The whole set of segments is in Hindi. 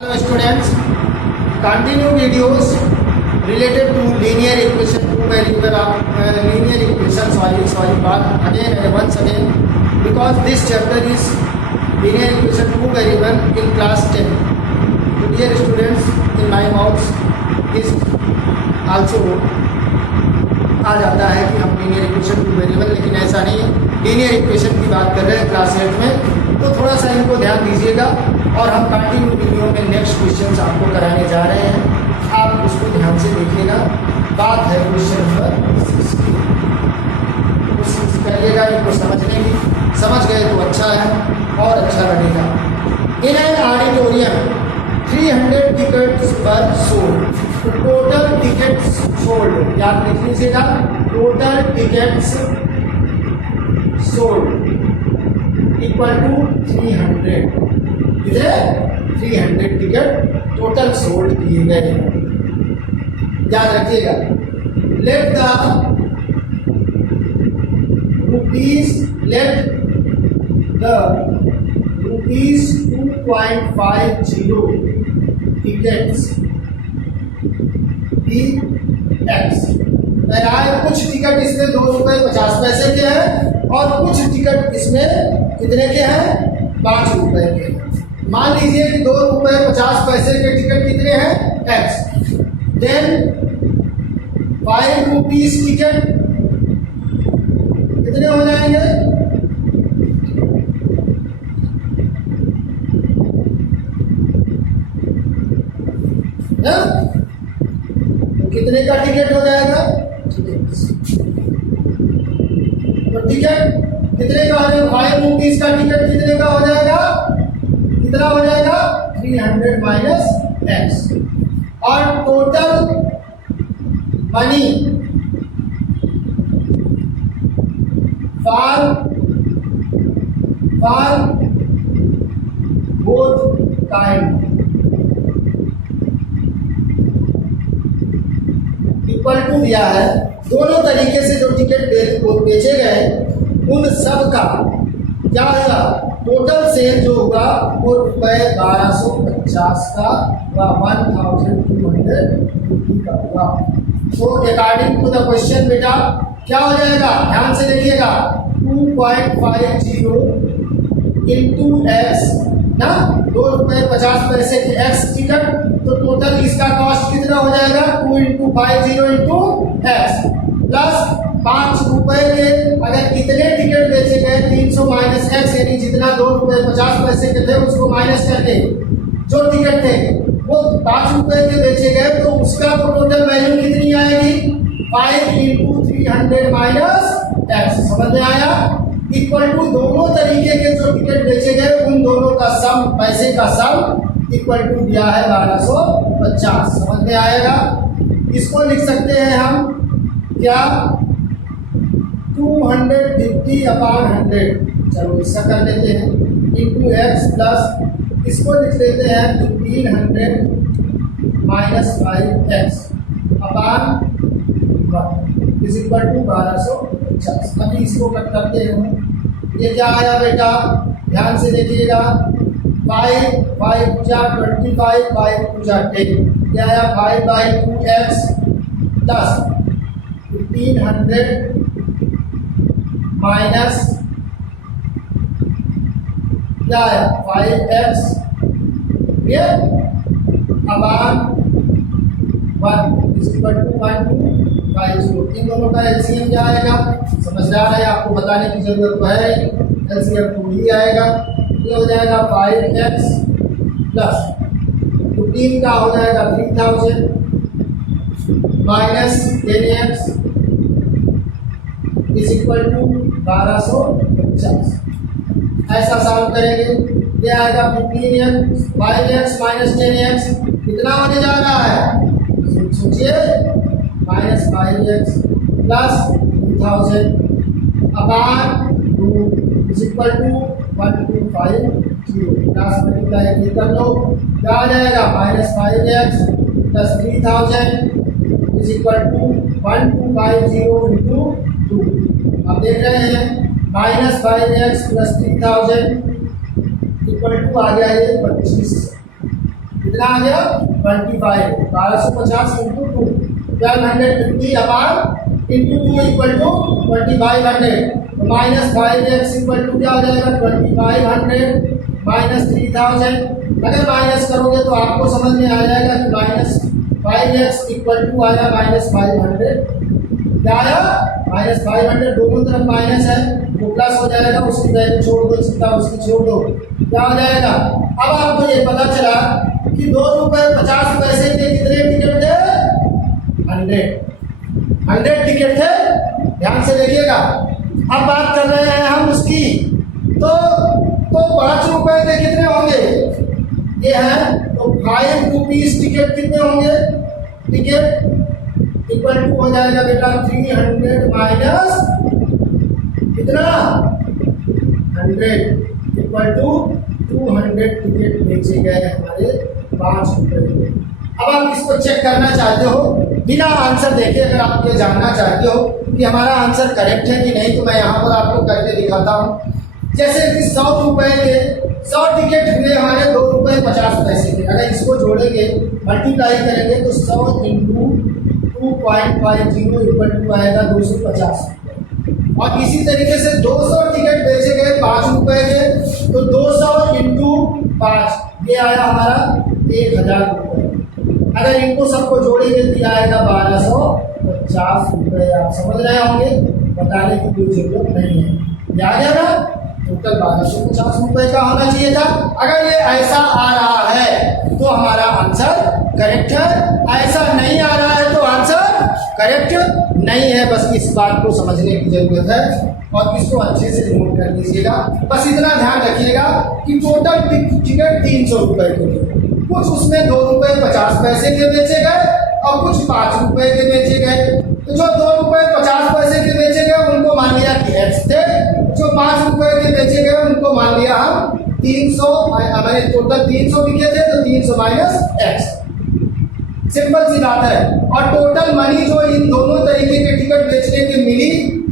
Hello students, continue videos related to linear equation two variable linear equation sorry part again and once again because this chapter is linear equation two variable in class 10. So dear students, in my mouth is also आ जाता है कि हम लीनियर इक्वेशन टू वेरिएबल, लेकिन ऐसा नहीं है। लीनियर इक्वेशन की बात कर रहे हैं क्लास 8 में, तो थोड़ा सा इनको ध्यान दीजिएगा और हम कंटिन्यू वीडियो में नेक्स्ट क्वेश्चन आपको कराने जा रहे हैं। आप उसको ध्यान से देखिएगा। बात है क्वेश्चन नंबर 6 करिएगा, इनको समझने की, समझ गए तो अच्छा है और अच्छा लगेगा। इन एन ऑडिटोरियम 300 टिकट्स पर सोल्ड, टोटल टिकट्स सोल्ड, याद लिख लीजिएगा, total tickets sold equal to 300। कितने? 300 टिकट टोटल सोल्ड किए गए। याद रखिएगा। लेट द रुपीज 2.50 टिकट्स की टैक्स। कुछ टिकट इसमें ₹2.50 के हैं और कुछ टिकट इसमें कितने के हैं? ₹5 के हैं। मान लीजिए कि ₹2.50 के टिकट कितने हैं? टैक्स। देन 5 रुपीज टिकट कितने हो जाएंगे? तो कितने का टिकट हो जाएगा? तो टिकट कितने का हो जाएगा? 5 रुपीज का टिकट कितने का हो जाएगा? कितना हो जाएगा? 300 माइनस टैक्स। और total money for both time equal to दिया है। दोनों तरीके से जो टिकट बेचे गए उन सब का क्या होगा? टोटल सेल जो होगा वो ₹1250 का व 1250 का होगा। तो अकॉर्डिंग टू द क्वेश्चन बेटा क्या हो जाएगा? ध्यान से देखिएगा। 2.50 इंटू एक्स ना, ₹2.50 के एक्स टिकट, तो टोटल इसका कॉस्ट कितना हो जाएगा? 2 इंटू 50 इंटू एक्स प्लस ₹5 के अगर कितने टिकट बेचे गए 300 माइनस एक्स, यानी जितना ₹2.50 के थे उसको माइनस करके जो टिकट थे वो ₹5 के बेचे गए, तो उसका तो टोटल वैल्यू कितनी आएगी? 5 इंटू 300 माइनस एक्स। समझ में आया? इक्वल टू दोनों तरीके के जो टिकट बेचे गए उन दोनों का सम, पैसे का सम इक्वल टू दिया है 1250। समझ में आएगा? इसको लिख सकते हैं हम क्या? 250/100, चलो इसका कर लेते हैं, इंटू एक्स प्लस इसको लिख लेते हैं 1500 minus 5x upon 1 is equal to 1250। अभी इसको कट करते हैं। ये क्या आया बेटा? ध्यान से देखिएगा। 5 5 25 5 10 क्या आया? 5/2x प्लस 1500 माइनस क्या है? 5x ये अपॉन 1 इज इक्वल टू 1250। इन दोनों का एलसीएम क्या आएगा? समझदार है, आपको बताने की जरूरत तो है। एलसीएम 2 ही आएगा। ये हो जाएगा 5x प्लस 15 का हो जाएगा 3000 minus 10x is equal to 1250। ऐसा सॉल्व करेंगे। ये आएगा 15x 5x माइनस 10x कितना होने जा रहा है? सोचिए, minus 5x plus 2000 upon 2 is equal to 1250। Cross multiply कर लो, क्या आ जाएगा? Minus 5x plus 3000 is equal to 1250 into 2। आप देख रहे हैं minus 5x plus 3000 equal to आ गया ये 25। कितना आ गया 25, 1250 into 2 1250 upon into 2 equal to 2500, minus 5x equal to क्या आ जाएगा 2500 माइनस 3000। अगर माइनस करोगे तो आपको समझ में आ जाएगा कि माइनस 5x इक्वल टू आया माइनस 500, क्या आया माइनस 500, दोनों तरफ माइनस है वो प्लस हो जाएगा, उसकी वैल्यू छोड़ दो, चिंता उसकी छोड़ दो, क्या हो जाएगा। अब आपको ये पता चला कि 2 रुपए 50 पैसे के कितने टिकट थे 100 टिकट थे, ध्यान से देखिएगा। अब बात कर रहे हैं हम उसकी, तो 5 रुपए के कितने होंगे ये है, तो 5 रुपीज टिकट कितने होंगे, टिकट इक्वल टू हो जाएगा बेटा 300 माइनस कितना 100 इक्वल टू 200 टिकट बेचे गए हमारे 5 रुपए में। अब आप इसको चेक करना चाहते हो बिना आंसर देखे, अगर आप ये जानना चाहते हो कि हमारा आंसर करेक्ट है कि नहीं, तो मैं यहाँ पर आपको करके दिखाता हूँ। जैसे कि 100 रुपए के 100 टिकट हुए हमारे 2 रुपए 50 पैसे के, अगर इसको जोड़ेंगे मल्टीप्लाई करेंगे तो 100 इंटू 2.50 इक्वल टू आएगा 250। और इसी तरीके से 200 टिकट बेचे गए 5 रुपए के, तो 200 इंटू 5 ये आया हमारा 1000 रुपये। अगर इनको सबको जोड़ेंगे तो आएगा 1250 रुपये। आप समझ रहे होंगे, बताने की कोई जरूरत नहीं है, याद है ना। टोटल 1250 रुपये का होना चाहिए था। अगर ये ऐसा आ रहा है तो हमारा आंसर करेक्ट है, ऐसा नहीं आ रहा है तो आंसर करेक्ट नहीं है। बस इस बात को समझने की जरूरत है और इसको अच्छे से नोट कर लीजिएगा। बस इतना ध्यान रखिएगा कि टोटल टिकट 300 रुपए के थे, कुछ उसमें 2 रुपए 50 पैसे के बेचे गए और कुछ 5 रुपए के बेचे गए। तो जो 2 रुपए 50 पैसे के बेचे गए उनको मान लिया कि एक्स थे, जो 5 रुपए के बेचे गए उनको मान लिया हम 300, हमारे टोटल 300 बिके थे तो 300 माइनस एक्स, सिंपल सी बात है। और टोटल मनी जो इन दोनों तरीके के टिकट बेचने की मिली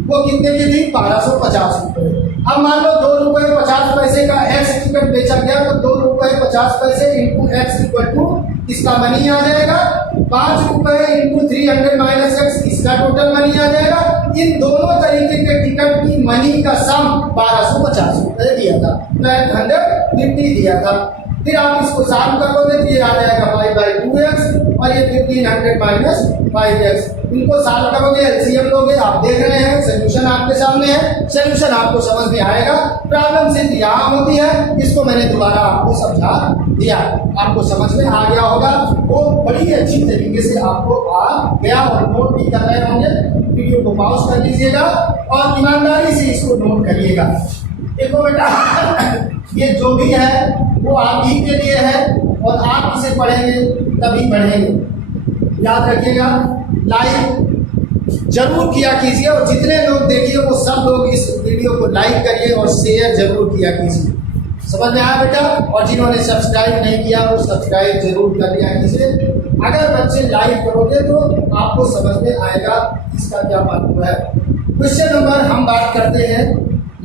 वो कितने की थी 1250 रुपए। अब मान लो 2 रुपए 50 पैसे का एक्स टिकट बेचा गया तो 2 रुपए 50 पैसे इंटू एक्स इक्वल टू इसका मनी आ जाएगा, 5 रुपए इंटू 300 माइनस एक्स इसका टोटल मनी आ जाएगा। इन दोनों तरीके के टिकट की मनी का सम 1250 रुपए दिया था, 150 दिया था। फिर आप इसको सॉल्व करोगे तो ये आ जाएगा 5/2x और ये 1500 माइनस 5x। इनको सॉल्व करोगे एलसीएम लोगे, आप देख रहे हैं सोल्यूशन आपके सामने है, सोल्यूशन आपको समझ में आएगा। प्रॉब्लम सिर्फ यहाँ होती है, इसको मैंने दोबारा आपको समझा दिया, आपको समझ में आ गया होगा। वो बड़ी अच्छी तरीके से आपको आ गया और नोट भी कर रहे होंगे। वीडियो को पॉज कर लीजिएगा और ईमानदारी से इसको नोट करिएगा। देखो बेटा ये जो भी है वो आप ही के लिए है और आप इसे पढ़ेंगे तभी पढ़ेंगे। याद रखिएगा, लाइक जरूर किया कीजिए और जितने लोग देखिए वो सब लोग इस वीडियो को लाइक करिए और शेयर जरूर किया कीजिए। समझ में आया बेटा? और जिन्होंने सब्सक्राइब नहीं किया वो सब्सक्राइब जरूर कर लिया कीजिए। अगर बच्चे लाइक करोगे तो आपको समझ में आएगा इसका क्या मतलब है। क्वेश्चन नंबर हम बात करते हैं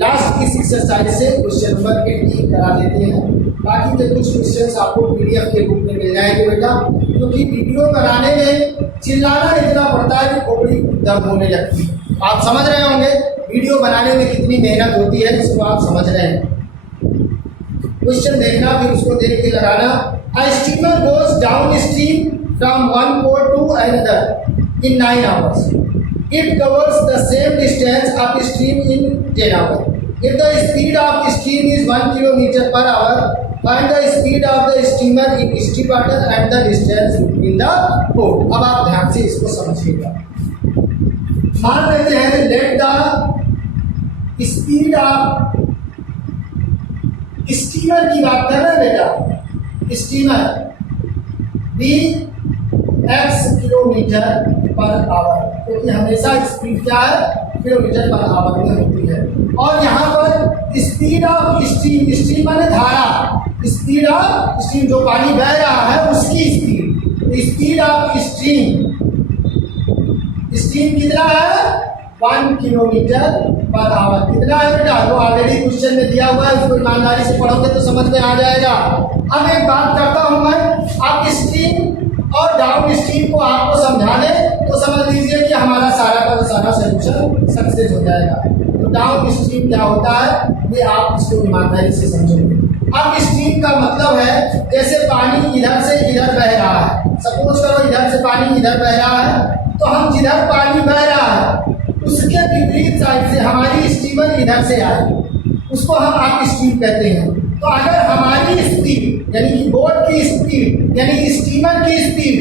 लास्ट इस एक्सरसाइज से, क्वेश्चन नंबर 18 करा देते हैं। बाकी के कुछ क्वेश्चंस आपको पीडीएफ के रूप में मिल जाएंगे बेटा, क्योंकि वीडियो बनाने में चिल्लाना इतना पड़ता है कि खोपड़ी दर्द होने लगती है। आप समझ रहे होंगे वीडियो बनाने में कितनी मेहनत होती है, इसको आप समझ रहे हैं। क्वेश्चन देखना फिर उसको देख के लगाना। A steamer goes downstream from one port to another in 9 hours. It covers the same distance upstream in 10 hours. If the speed of stream is 1 kilometer per hour, find the speed of the steamer in steep water and the distance between the port. अब आप ध्यान से इसको समझिएगा। मान लेते हैं let the speed of steamer की बात कर रहे हैं बेटा, स्टीमर भी x किलोमीटर पर आवर, क्योंकि हमेशा स्पीड क्या है किलोमीटर पर आवर में होती है। और यहाँ पर स्पीड ऑफ स्ट्रीम, स्ट्रीम माने धारा, स्पीड ऑफ स्ट्रीम जो पानी बह रहा है उसकी speed, speed of stream, stream कितना है 1 किलोमीटर पर आवर। कितना है बेटा? वो ऑलरेडी क्वेश्चन में दिया हुआ है, उसको ईमानदारी से पढ़ोगे तो समझ में आ जाएगा। अब एक बात करता हूं मैं, और डाउन स्ट्रीम को आपको समझा दें तो समझ लीजिए कि हमारा सारा का सारा सोल्यूशन सक्सेस हो जाएगा। तो डाउन स्ट्रीम क्या होता है ये आप इसको ईमानदारी से समझोगे। अब स्ट्रीम का मतलब है जैसे पानी इधर से इधर बह रहा है, सपोज करो इधर से पानी इधर बह रहा है, तो हम जिधर पानी बह रहा है उसके विपरीत साइड से हमारी स्टीमर इधर से आए, उसको हम आप स्ट्रीम कहते हैं। तो अगर हमारी स्पीड यानी कि बोट की स्पीड यानी स्टीमर की स्पीड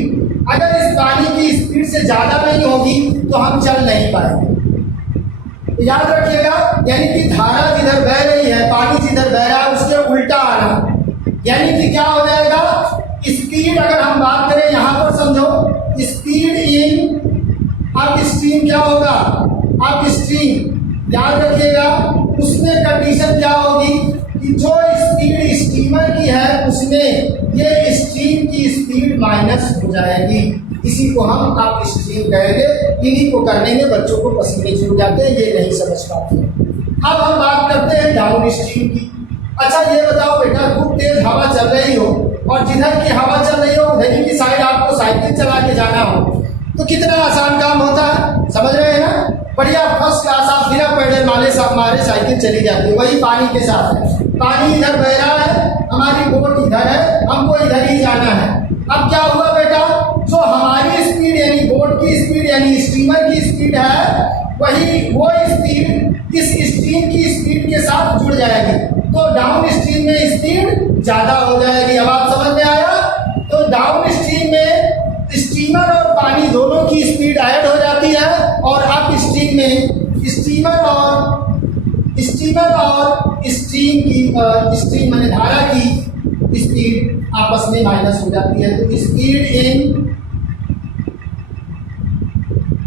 अगर इस पानी की स्पीड से ज़्यादा नहीं होगी तो हम चल नहीं पाएंगे। तो याद रखिएगा, यानी कि धारा जिधर बह रही है, पानी जिधर बह रहा है उसके उल्टा आना, यानी कि क्या हो जाएगा, स्पीड अगर हम बात करें यहाँ पर समझो, स्पीड इन अब स्ट्रीम क्या होगा, अब स्ट्रीम याद रखिएगा उसमें कंडीशन क्या होगी कि जो स्पीड स्टीमर की है उसमें ये स्ट्रीम की स्पीड माइनस हो जाएगी। इसी को हम आप स्ट्रीम कहेंगे। इन्हीं को करने में बच्चों को पसीने छूट जाते हैं, ये नहीं समझ पाते। अब हम बात करते हैं डाउन स्ट्रीम की। अच्छा ये बताओ बेटा, खूब तेज हवा चल रही हो और जिधर की हवा चल रही हो उधर की साइड आपको साइकिल चला के जाना हो तो कितना आसान काम होता है, समझ रहे हैं ना। बढ़िया फर्स्ट क्लास आप बिना पैडल मारे साइकिल चली जाती है, वही पानी के साथ है। पानी इधर बह रहा है, हमारी बोट इधर है, हमको इधर ही जाना है। अब क्या हुआ बेटा, जो हमारी स्पीड यानी बोट की स्पीड यानी स्टीमर की स्पीड है वही वो स्पीड इस स्ट्रीम की स्पीड के साथ जुड़ जाएगी, तो डाउन स्ट्रीम में स्पीड ज्यादा हो जाएगी। अब आप समझ में आया। तो डाउन स्ट्रीम में स्टीमर और पानी दोनों की स्पीड ऐड हो जाती है और अप स्ट्रीम में स्टीमर और स्ट्रीम माने धारा की स्पीड आपस में माइनस हो जाती है। तो स्पीड इन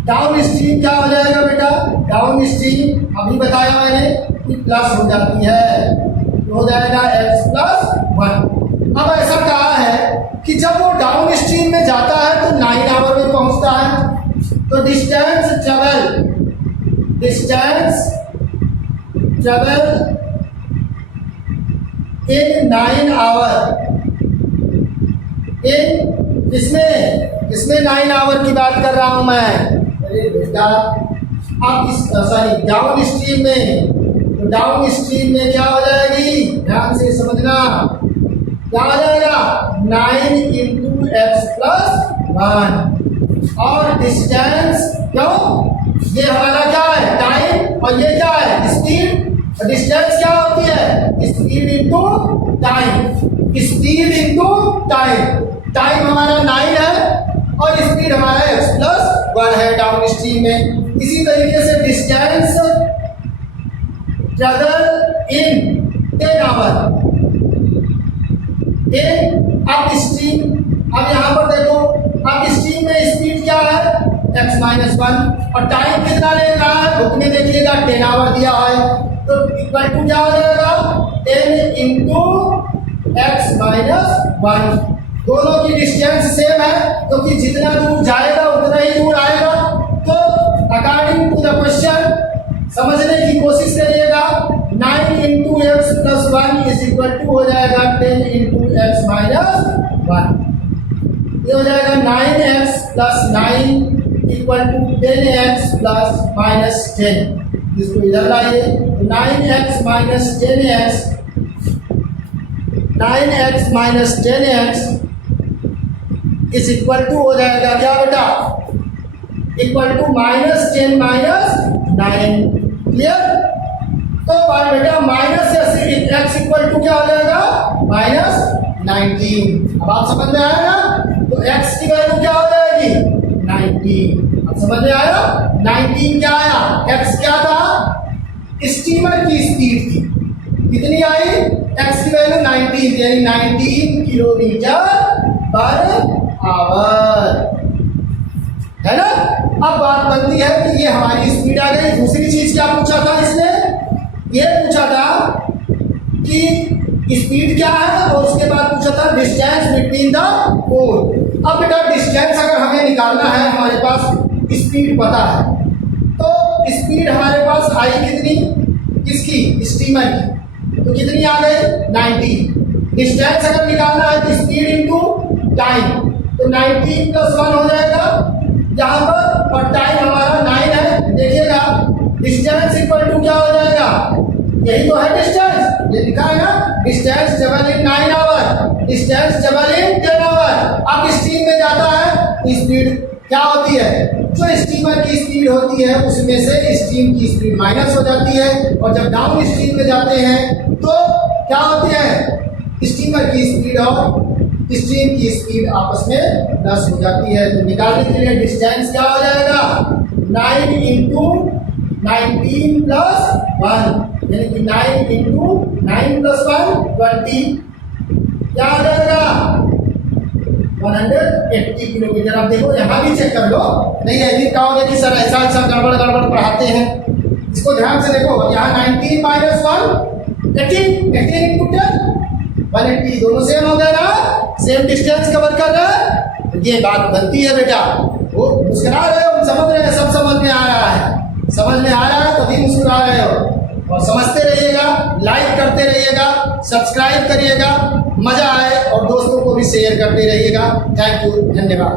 डाउन स्ट्रीम क्या हो जाएगा बेटा, डाउन स्ट्रीम अभी बताया मैंने कि प्लस हो जाती है, तो हो जाएगा x+1। अब ऐसा कहा है कि जब वो डाउन स्ट्रीम में जाता है तो 9 आवर में पहुंचता है। तो डिस्टेंस ट्रेवल इन 9 आवर इन इसमें 9 आवर की बात कर रहा हूं मैं। अरे बेटा अब इस सॉरी डाउन स्ट्रीम में, तो डाउन स्ट्रीम में क्या हो जाएगी, ध्यान से समझना, क्या हो जाएगा 9 × x+1 और डिस्टेंस, क्यों ये हमारा क्या है टाइम और ये क्या है स्पीड। डिस्टेंस क्या होती है, स्पीड इनटू टाइम। टाइम हमारा 9 है और स्पीड हमारा x+1 है डाउन स्ट्रीम में। इसी तरीके से distance travel in 10 hour up stream. अब यहाँ पर देखो अप स्ट्रीम में स्पीड क्या है x-1 और टाइम कितना ले रहा है, बुक में देखिएगा 10 आवर दिया है, तो इक्वल टू क्या हो जाएगा 10 × x-1। दोनों की डिस्टेंस सेम है क्योंकि जितना दूर जाएगा उतना ही दूर आएगा। तो अकॉर्डिंग टू द क्वेश्चन समझने की कोशिश करिएगा। 9 × x+1 इज इक्वल टू हो जाएगा 10 × x-1। ये हो जाएगा 9x+9 इक्वल टू 10x +-10। इसको इधर लाइए, 9x-10x इज इक्वल टू हो जाएगा क्या बेटा, इक्वल टू -10 -9। क्लियर। तो बेटा माइनस x इक्वल टू क्या हो जाएगा -19। अब आप समझ में आया ना, तो x की वैल्यू क्या हो जाएगी 19। अब समझ में आया, 19 क्या आया, x क्या था स्टीमर की स्पीड थी, कितनी आई x की वैल्यू 19 यानी 19 km/h है ना। अब बात बनती है कि ये हमारी स्पीड आ गई। दूसरी चीज क्या पूछा था इसने, ये पूछा था कि स्पीड क्या है और उसके बाद पूछा था डिस्टेंस बिटवीन द पोल। अब बेटा डिस्टेंस अगर हमें निकालना है, हमारे पास स्पीड पता है, तो स्पीड हमारे पास आई कितनी, किसकी स्टीमर की, तो कितनी आ गई 90। डिस्टेंस अगर निकालना है तो स्पीड इनटू टाइम, तो 90 19 प्लस 1 हो जाएगा। यहाँ पर टाइम हमारा 9 है, देखिएगा डिस्टेंस इक्वल टू क्या हो जाएगा, यही तो है डिस्टेंस, ये लिखा है ना, distance double in 9 hour, distance double in 10 hour. अब स्टीम में जाता है तो स्पीड क्या होती है, जो स्टीमर की स्पीड होती है उसमें से स्टीम की स्पीड माइनस हो जाती है, और जब डाउन स्ट्रीम में जाते हैं तो क्या होती है, स्टीमर की स्पीड और स्ट्रीम की स्पीड आपस में प्लस हो जाती है। तो निकालने के लिए डिस्टेंस क्या हो जाएगा, 9 इंटू 19 प्लस 1, यानी कि 9 इंटू 9 प्लस 1 20, क्या हो जाएगा 180 किलोमीटर। अब देखो यहाँ भी चेक कर लो, नहीं यदि कहोगे कि सर ऐसा ऐसा गड़बड़ गड़बड़ पढ़ाते हैं, इसको ध्यान से देखो, यहाँ 19 माइनस 1 18 इंटू 10 180, दोनों सेम हो गए ना, सेम डिस्टेंस कवर कर रहा है, ये बात बनती है बेटा। वो मुस्कुरा रहे हो, समझ रहे हैं, सब समझ में आ रहा है, समझ में आ रहा है तभी मुस्कुरा रहे हो। और समझते रहिएगा, लाइक करते रहिएगा, सब्सक्राइब करिएगा, मजा आए और दोस्तों को भी शेयर करते रहिएगा। थैंक यू, धन्यवाद।